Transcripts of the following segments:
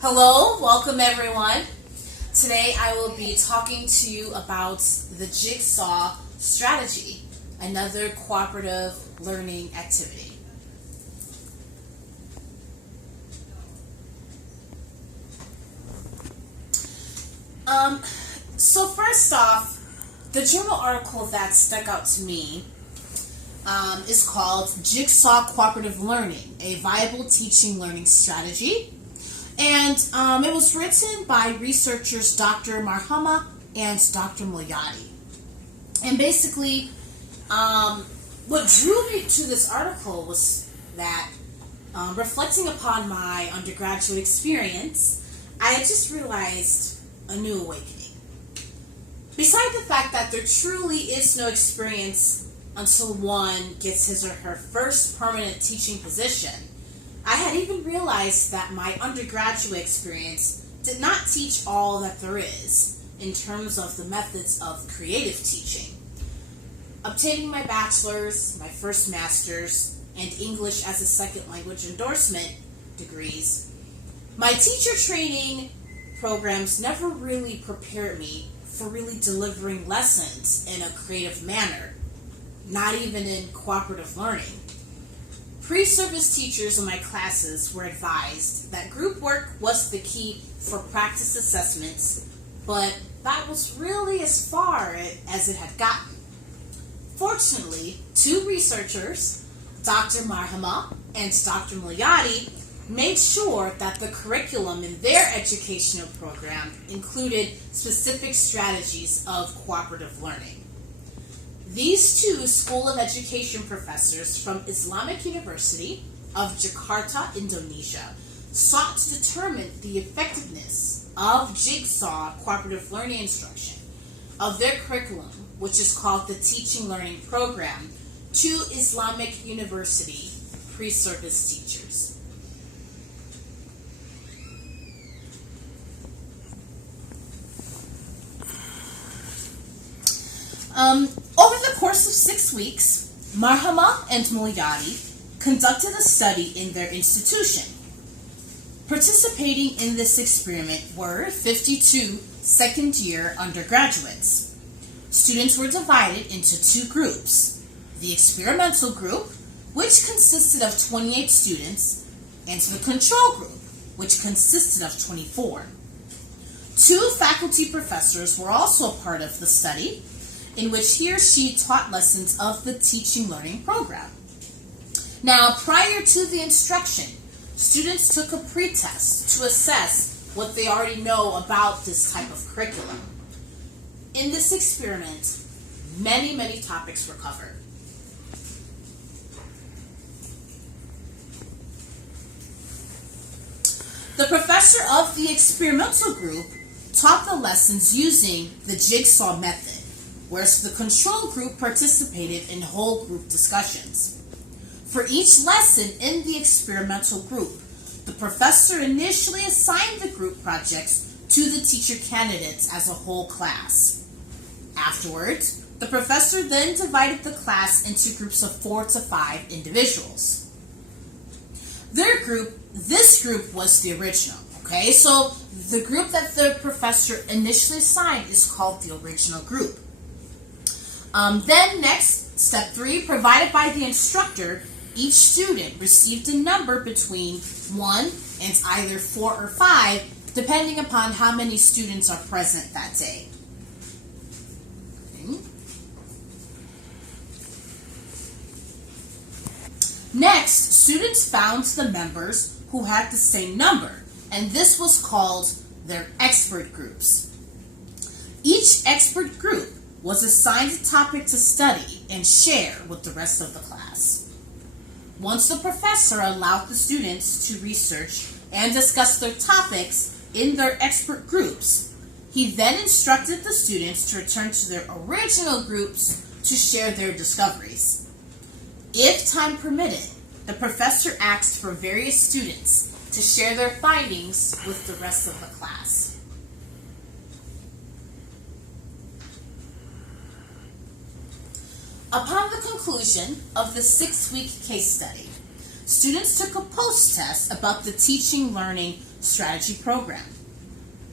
Hello, welcome everyone. Today I will be talking to you about the Jigsaw Strategy, another cooperative learning activity. So first off, the journal article that stuck out to me is called Jigsaw Cooperative Learning, a Viable Teaching Learning Strategy. And it was written by researchers Dr. Marhama and Dr. Moyadi. And basically, what drew me to this article was that reflecting upon my undergraduate experience, I had just realized a new awakening. Besides the fact that there truly is no experience until one gets his or her first permanent teaching position, I had even realized that my undergraduate experience did not teach all that there is in terms of the methods of creative teaching. Obtaining my bachelor's, my first master's, and English as a second language endorsement degrees, my teacher training programs never really prepared me for really delivering lessons in a creative manner, not even in cooperative learning. Pre-service teachers in my classes were advised that group work was the key for practice assessments, but that was really as far as it had gotten. Fortunately, two researchers, Dr. Marhama and Dr. Moyadi, made sure that the curriculum in their educational program included specific strategies of cooperative learning. These two School of Education professors from Islamic University of Jakarta, Indonesia, sought to determine the effectiveness of Jigsaw cooperative learning instruction of their curriculum, which is called the Teaching Learning Program, to Islamic University pre-service teachers. Over the course of 6 weeks, Marhama and Moyadi conducted a study in their institution. Participating in this experiment were 52 second-year undergraduates. Students were divided into two groups: the experimental group, which consisted of 28 students, and the control group, which consisted of 24. Two faculty professors were also a part of the study, in which he or she taught lessons of the teaching learning program. Now, prior to the instruction, students took a pretest to assess what they already know about this type of curriculum. In this experiment, many topics were covered. The professor of the experimental group taught the lessons using the jigsaw method, whereas the control group participated in whole group discussions. For each lesson in the experimental group, the professor initially assigned the group projects to the teacher candidates as a whole class. Afterwards, the professor then divided the class into groups of 4 to 5 individuals. This group was the original, okay? So the group that the professor initially assigned is called the original group. Then next, step 3, provided by the instructor, each student received a number between 1 and either 4 or 5, depending upon how many students are present that day. Okay. Next, students found the members who had the same number, and this was called their expert groups. Each expert group was assigned a topic to study and share with the rest of the class. Once the professor allowed the students to research and discuss their topics in their expert groups, he then instructed the students to return to their original groups to share their discoveries. If time permitted, the professor asked for various students to share their findings with the rest of the class. Upon the conclusion of the 6-week case study, students took a post-test about the teaching learning Strategy program.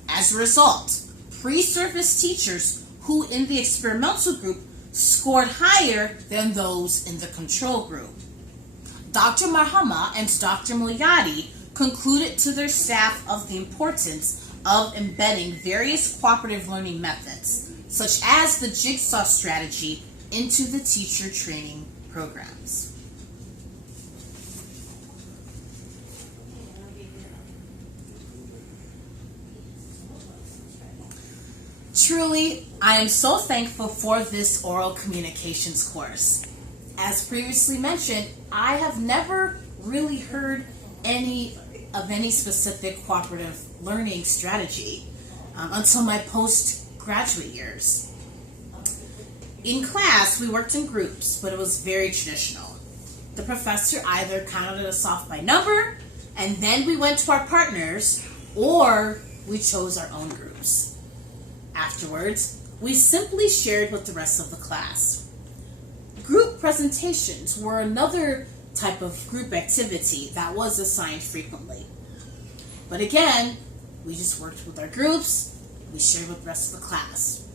As a result, pre-service teachers who in the experimental group scored higher than those in the control group. Dr. Marhama and Dr. Mulyadi concluded to their staff of the importance of embedding various cooperative learning methods, such as the Jigsaw Strategy, into the teacher training programs. Truly, I am so thankful for this oral communications course. As previously mentioned, I have never really heard any specific cooperative learning strategy until my postgraduate years. In class, we worked in groups, but it was very traditional. The professor either counted us off by number, and then we went to our partners, or we chose our own groups. Afterwards, we simply shared with the rest of the class. Group presentations were another type of group activity that was assigned frequently. But again, we just worked with our groups, we shared with the rest of the class.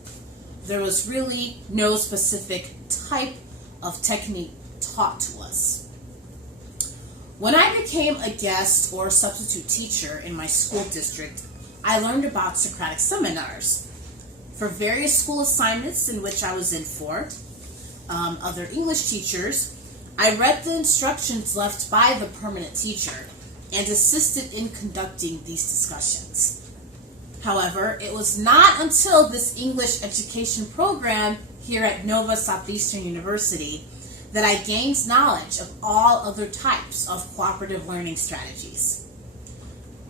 There was really no specific type of technique taught to us. When I became a guest or substitute teacher in my school district, I learned about Socratic seminars. For various school assignments in which I was in for other English teachers, I read the instructions left by the permanent teacher and assisted in conducting these discussions. However, it was not until this English education program here at Nova Southeastern University that I gained knowledge of all other types of cooperative learning strategies.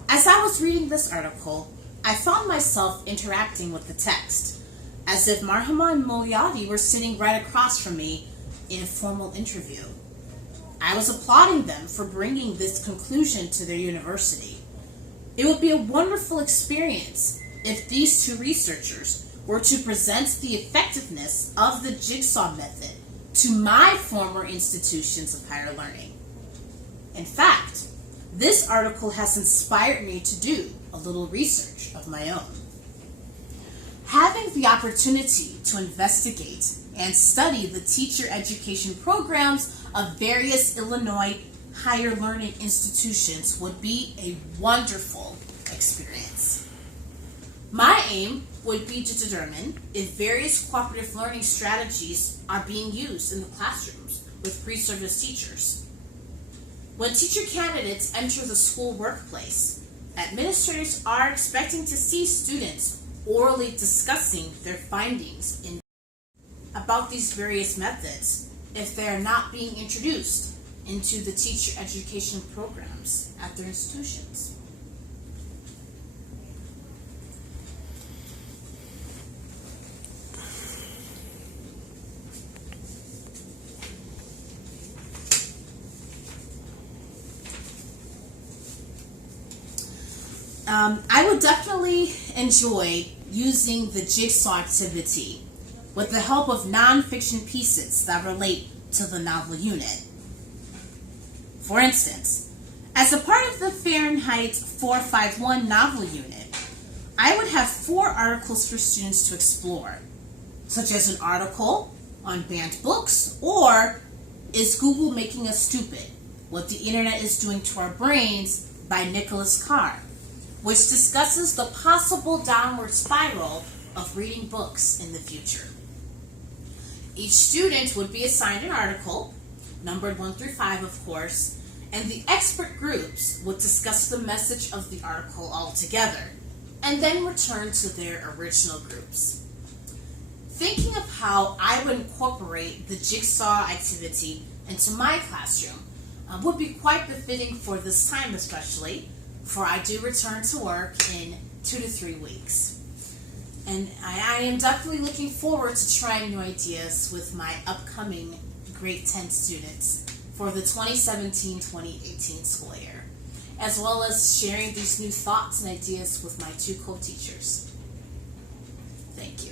As I was reading this article, I found myself interacting with the text, as if Marhama and Mulyadi were sitting right across from me in a formal interview. I was applauding them for bringing this conclusion to their university. It would be a wonderful experience if these two researchers were to present the effectiveness of the Jigsaw method to my former institutions of higher learning. In fact, this article has inspired me to do a little research of my own. Having the opportunity to investigate and study the teacher education programs of various Illinois higher learning institutions would be a wonderful experience. My aim would be to determine if various cooperative learning strategies are being used in the classrooms with pre-service teachers. When teacher candidates enter the school workplace, administrators are expecting to see students orally discussing their findings about these various methods if they are not being introduced into the teacher education programs at their institutions. I would definitely enjoy using the jigsaw activity with the help of non-fiction pieces that relate to the novel unit. For instance, as a part of the Fahrenheit 451 novel unit, I would have 4 articles for students to explore, such as an article on banned books, or Is Google Making Us Stupid? What the Internet is Doing to Our Brains by Nicholas Carr, which discusses the possible downward spiral of reading books in the future. Each student would be assigned an article, numbered 1 through 5 of course, and the expert groups would discuss the message of the article all together, and then return to their original groups. Thinking of how I would incorporate the jigsaw activity into my classroom would be quite befitting for this time especially, for I do return to work in 2 to 3 weeks. And I am definitely looking forward to trying new ideas with my upcoming grade 10 students for the 2017-2018 school year, as well as sharing these new thoughts and ideas with my 2 co-teachers. Thank you.